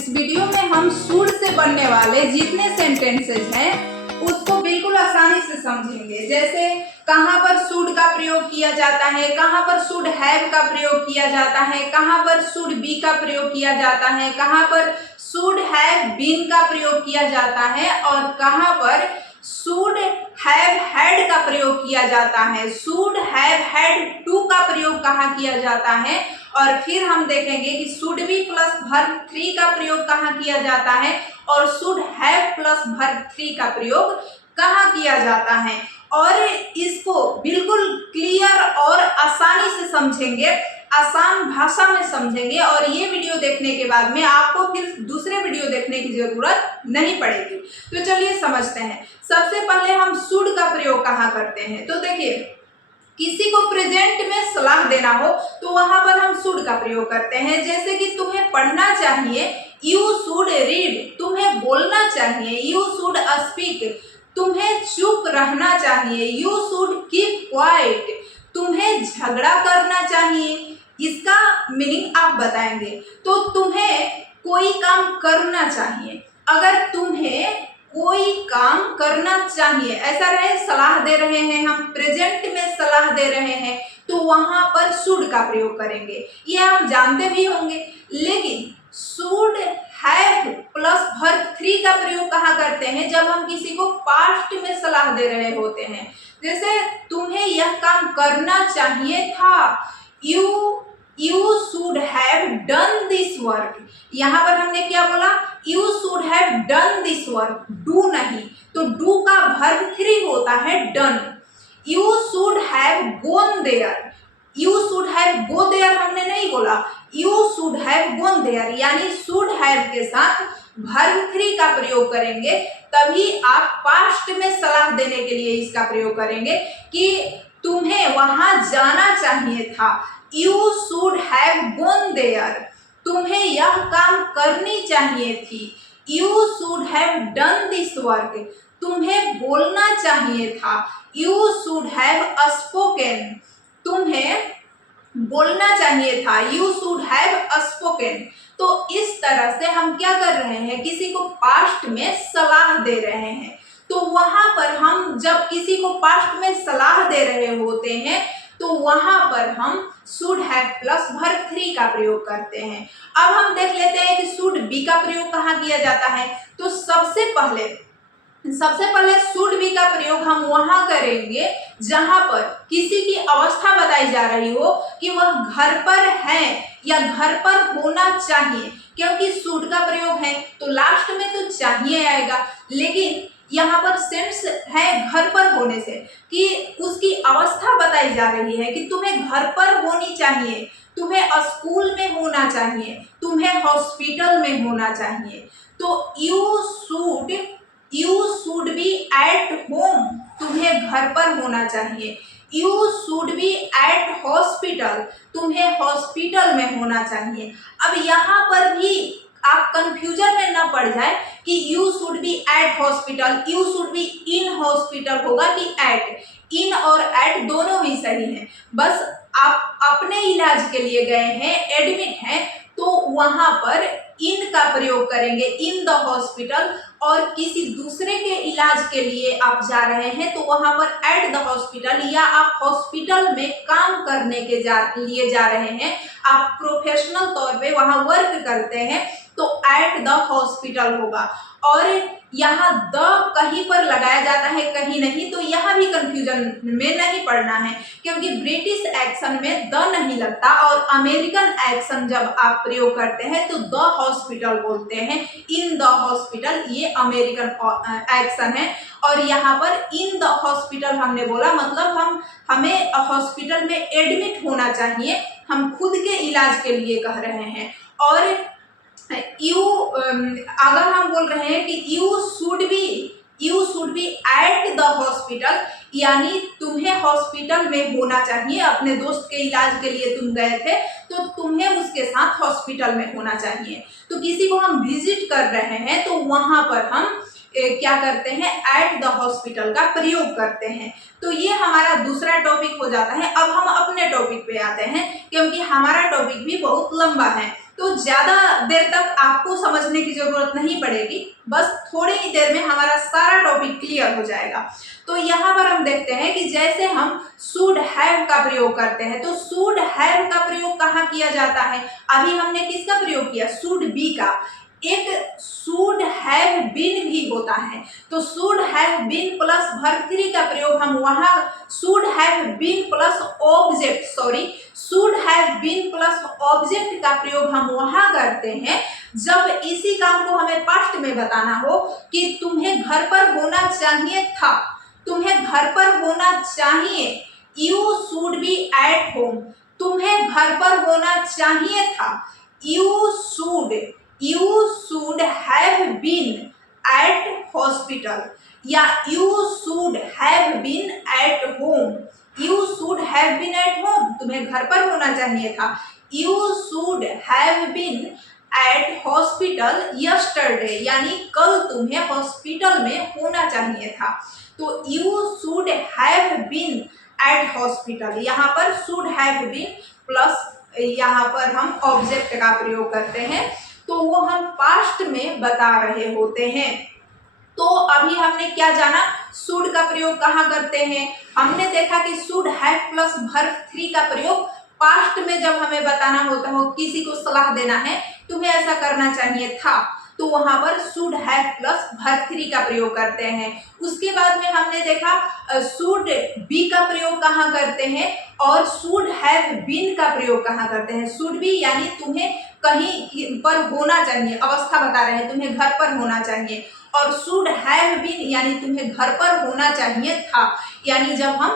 इस वीडियो में हम शुड से बनने वाले जितने सेंटेंसेस हैं उसको बिल्कुल आसानी से समझेंगे। जैसे कहाँ पर शुड का प्रयोग किया जाता है, कहाँ पर शुड हैव का प्रयोग किया जाता है, कहाँ पर शुड बी का प्रयोग किया जाता है, कहाँ पर शुड हैव बीन का प्रयोग किया जाता है और कहाँ पर शुड हैव हैड का प्रयोग किया जाता है। शुड हैव हैड टू का प्रयोग कहाँ किया जाता है और फिर हम देखेंगे कि should be plus verb three का प्रयोग कहाँ किया जाता है और should have plus verb three का प्रयोग कहाँ किया जाता है। और इसको बिल्कुल क्लियर और आसानी से समझेंगे, आसान भाषा में समझेंगे और ये वीडियो देखने के बाद में आपको फिर दूसरे वीडियो देखने की जरूरत नहीं पड़ेगी। तो चलिए समझते हैं। सबसे पहले हम शुड का प्रयोग कहाँ करते हैं, तो देखिए किसी को प्रेजेंट में सलाह देना हो तो वहां पर हम शुड का प्रयोग करते हैं। जैसे कि तुम्हें पढ़ना चाहिए, यू शुड रीड, तुम्हें बोलना चाहिए, यू शुड स्पीक, तुम्हें चुप रहना चाहिए, यू शुड कीप क्वाइट, तुम्हें झगड़ा करना चाहिए। इसका मीनिंग आप बताएंगे। तो तुम्हें कोई काम करना चाहिए, अगर तुम्हें कोई काम करना चाहिए, ऐसा रहे सलाह दे रहे हैं, हम प्रेजेंट में सलाह दे रहे हैं तो वहां पर शुड का प्रयोग करेंगे। ये आप जानते भी होंगे। लेकिन should have plus verb three का प्रयोग कहाँ करते हैं, जब हम किसी को पास्ट में सलाह दे रहे होते हैं। जैसे तुम्हें यह काम करना चाहिए था, you should have done this work. यहाँ पर हमने क्या बोला, you should have done this work, do नहीं, तो डू का वर्ब थ्री होता है done. You should have gone there, you should have go there हमने नहीं बोला, you should have gone there, यानी शुड हैव के साथ वर्ब थ्री का प्रयोग करेंगे। तभी आप पास्ट में सलाह देने के लिए इसका प्रयोग करेंगे कि तुम्हें वहां जाना चाहिए था, you should have gone there, तुम्हें यह काम करनी चाहिए थी, you should have done this work, तुम्हें बोलना चाहिए था, यू शुड हैव स्पोकन, तुम्हें बोलना चाहिए था, यू शुड हैव स्पोकन। तो इस तरह से हम क्या कर रहे हैं, किसी को पास्ट में सलाह दे रहे हैं। तो वहां पर हम जब किसी को पास्ट में सलाह दे रहे होते हैं तो वहां पर हम should have plus verb three का प्रयोग करते हैं। अब हम देख लेते हैं कि शुड बी का प्रयोग कहाँ किया जाता है। तो सबसे पहले शुड बी का प्रयोग हम वहां करेंगे जहां पर किसी की अवस्था बताई जा रही हो कि वह घर पर है या घर पर होना चाहिए, क्योंकि शुड का प्रयोग है तो लास्ट में तो चाहिए आएगा। लेकिन यहाँ पर सेंस है घर पर होने से कि उसकी अवस्था बताई जा रही है कि तुम्हें घर पर होनी चाहिए, तुम्हें स्कूल में होना चाहिए, तुम्हें हॉस्पिटल में होना चाहिए। तो you should be at home, तुम्हें घर पर होना चाहिए, you should be at hospital, तुम्हें हॉस्पिटल में होना चाहिए। अब यहाँ पर भी आप कंफ्यूजन में न पड़ जाए कि you should be at hospital, you should be in hospital होगा कि एट, इन और एट दोनों ही सही हैं। बस आप अपने इलाज के लिए गए हैं, एडमिट हैं, तो वहां पर इन का प्रयोग करेंगे, इन द हॉस्पिटल। और किसी दूसरे के इलाज के लिए आप जा रहे हैं तो वहां पर एट द हॉस्पिटल, या आप हॉस्पिटल में काम करने के लिए जा रहे हैं, आप प्रोफेशनल तौर पे वहां वर्क करते हैं तो एट द हॉस्पिटल होगा। और यहाँ द कहीं पर लगाया जाता है कहीं नहीं, तो यहाँ भी कंफ्यूजन में नहीं पड़ना है, क्योंकि ब्रिटिश एक्शन में द नहीं लगता और अमेरिकन एक्शन जब आप प्रयोग करते हैं तो द हॉस्पिटल बोलते हैं, इन द हॉस्पिटल, ये अमेरिकन एक्शन है। और यहाँ पर इन द हॉस्पिटल हमने बोला मतलब हमें हॉस्पिटल में एडमिट होना चाहिए, हम खुद के इलाज के लिए कह रहे हैं। और अगर हम बोल रहे हैं कि you should be at the hospital, यानी तुम्हें हॉस्पिटल में होना चाहिए, अपने दोस्त के इलाज के लिए तुम गए थे तो तुम्हें उसके साथ हॉस्पिटल में होना चाहिए। तो किसी को हम विजिट कर रहे हैं तो वहां पर हम क्या करते हैं, एट द हॉस्पिटल का प्रयोग करते हैं। तो ये हमारा दूसरा टॉपिक हो जाता है। अब हम अपने टॉपिक पे आते हैं क्योंकि हमारा टॉपिक भी बहुत लंबा है। तो ज़्यादा देर तक आपको समझने की ज़रूरत नहीं पड़ेगी, बस थोड़ी ही देर में हमारा सारा टॉपिक क्लियर हो जाएगा। तो यहाँ पर हम देखते हैं कि जैसे हम शुड हैव का प्रयोग करते हैं, तो शुड हैव का प्रयोग कहाँ किया जाता है? अभी हमने किसका प्रयोग किया? शुड बी का। एक शुड हैव बीन भी होता है, तो should have been plus verb three का प्रयोग हम वहां should have been plus object should have been plus object का प्रयोग हम वहां करते हैं जब इसी काम को हमें पास्ट में बताना हो कि तुम्हें घर पर होना चाहिए था, तुम्हें घर पर होना चाहिए, you should be at home, तुम्हें घर पर होना चाहिए था, you should have been at hospital, या you should have been at home, you should have been at home, तुम्हें घर पर होना चाहिए था, you should have been at hospital yesterday, यानी कल तुम्हें हॉस्पिटल में होना चाहिए था। तो you should have been at hospital, यहाँ पर शुड हैव बीन प्लस यहाँ पर हम ऑब्जेक्ट का प्रयोग करते हैं, तो वो हम पास्ट में बता रहे होते हैं। तो अभी हमने क्या जाना, शुड का प्रयोग कहाँ करते हैं? हमने देखा कि should have plus verb three का प्रयोग पास्ट में जब हमें बताना होता हो, किसी को सलाह देना है तुम्हें ऐसा करना चाहिए था, तो वहां पर should have plus verb three का प्रयोग करते हैं। उसके बाद में हमने देखा शुड बी का प्रयोग कहाँ करते हैं और शुड हैव बीन का प्रयोग कहाँ करते हैं। शुड बी यानी तुम्हें कहीं पर होना चाहिए, अवस्था बता रहे हैं, तुम्हें घर पर होना चाहिए, और शुड हैव बीन यानी तुम्हें घर पर होना चाहिए था, यानी जब हम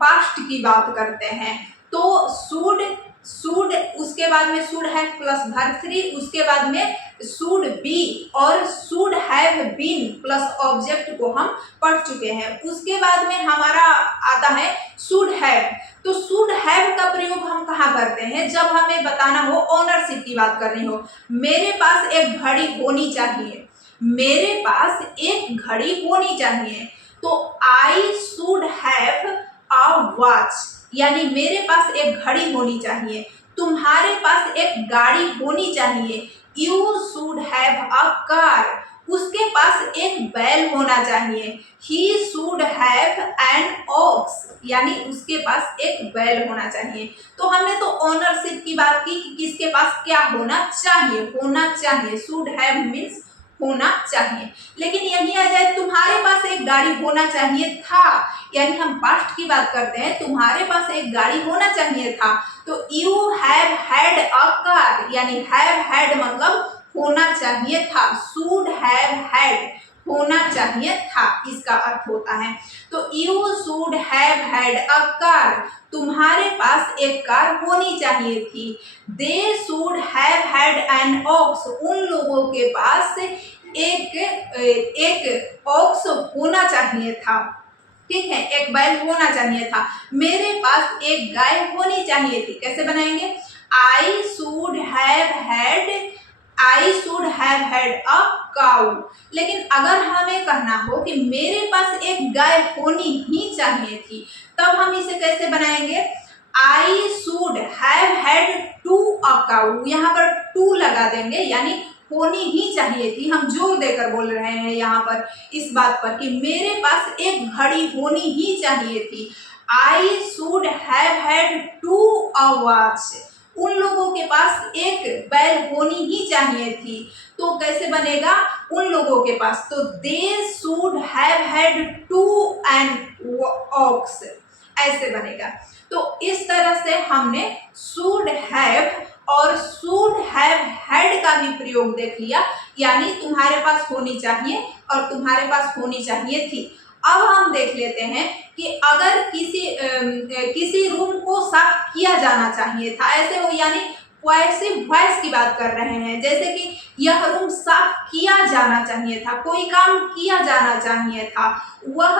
पास्ट की बात करते हैं। तो शुड उसके बाद में should have plus verb three, उसके बाद में शुड बी और should have been plus object को हम पढ़ चुके हैं। उसके बाद में हमारा आता है शुड हैव। तो शुड हैव का प्रयोग हम कहाँ करते हैं? जब हमें बताना हो, ओनरशिप की बात करनी हो, मेरे पास एक घड़ी होनी चाहिए, मेरे पास एक घड़ी होनी चाहिए, तो आई शुड हैव अ वॉच, यानी मेरे पास एक घड़ी होनी चाहिए। तुम्हारे पास एक गाड़ी होनी चाहिए, you should have a car, उसके पास एक बैल होना चाहिए, he should have an ox, यानी उसके पास एक बैल होना चाहिए। तो हमने तो ओनरशिप की बात की कि किसके पास क्या होना चाहिए, शुड हैव मीन्स होना चाहिए। लेकिन यही आ जाए तुम्हारे पास एक गाड़ी होना चाहिए था, यानी हम पास्ट की बात करते हैं, तुम्हारे पास एक गाड़ी होना चाहिए था, तो you have had a car, यानी हैव हैड मतलब होना चाहिए था, शुड हैव हैड होना चाहिए था, इसका अर्थ होता है। तो you should have had a car, तुम्हारे पास एक कार होनी चाहिए थी। दे should have had an ox, उन लोगों के पास एक ऑक्स होना चाहिए था, ठीक है, एक बैल होना चाहिए था। मेरे पास एक गाय होनी चाहिए थी, कैसे बनाएंगे? I should have had a cow. लेकिन अगर हमें कहना हो कि मेरे पास एक गाय होनी ही चाहिए थी, तब हम इसे कैसे बनाएंगे? I should have had to a cow, यहाँ पर टू लगा देंगे, यानी होनी ही चाहिए थी। हम जोर देकर बोल रहे हैं यहाँ पर इस बात पर कि मेरे पास एक घड़ी होनी ही चाहिए थी। I should have had to a watch, उन लोगों के पास एक बैल होनी ही चाहिए थी। तो कैसे बनेगा उन लोगों के पास? तो they should have had to an ox, ऐसे बनेगा। तो इस तरह से हमने शुड हैव और शुड हैव हैड का भी प्रयोग देख लिया, यानी तुम्हारे पास होनी चाहिए और तुम्हारे पास होनी चाहिए थी। अब हम देख लेते हैं कि अगर किसी रूम को साफ किया जाना चाहिए था, ऐसे हो, यानी पॉसेसिव वॉइस की बात कर रहे हैं, जैसे कि यह रूम साफ किया जाना चाहिए था, कोई काम किया जाना चाहिए था, वह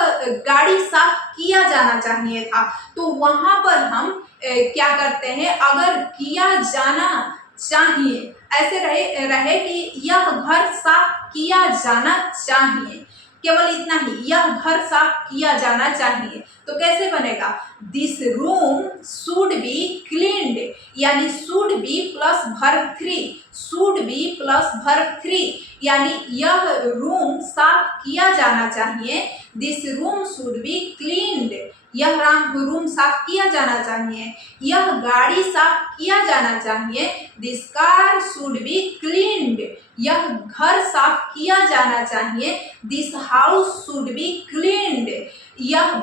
गाड़ी साफ किया जाना चाहिए था, तो वहां पर हम क्या करते हैं? अगर किया जाना चाहिए ऐसे रहे कि यह घर साफ किया जाना चाहिए, केवल इतना ही, यह घर साफ किया जाना चाहिए। तो कैसे बनेगा, this room should be cleaned, यानी should be plus verb 3, should be plus verb 3, यानी यह रूम साफ किया जाना चाहिए। This room should be cleaned, यह रूम साफ किया जाना चाहिए। यह गाड़ी साफ किया जाना चाहिए। This car should be cleaned, यह घर साफ किया जाना चाहिए। This house should be cleaned, यह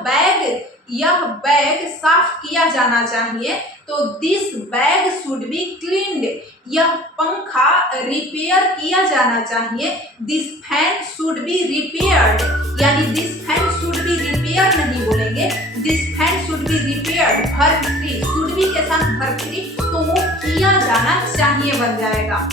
बैग साफ किया जाना चाहिए। तो this bag should be cleaned, यह पंखा रिपेयर किया जाना चाहिए। This fan should be repaired, यानी this fan should be repair नहीं बोलेंगे, this fan should be repaired, verb 3, should be के साथ वर्ब 3, तो वो किया जाना चाहिए बन जाएगा।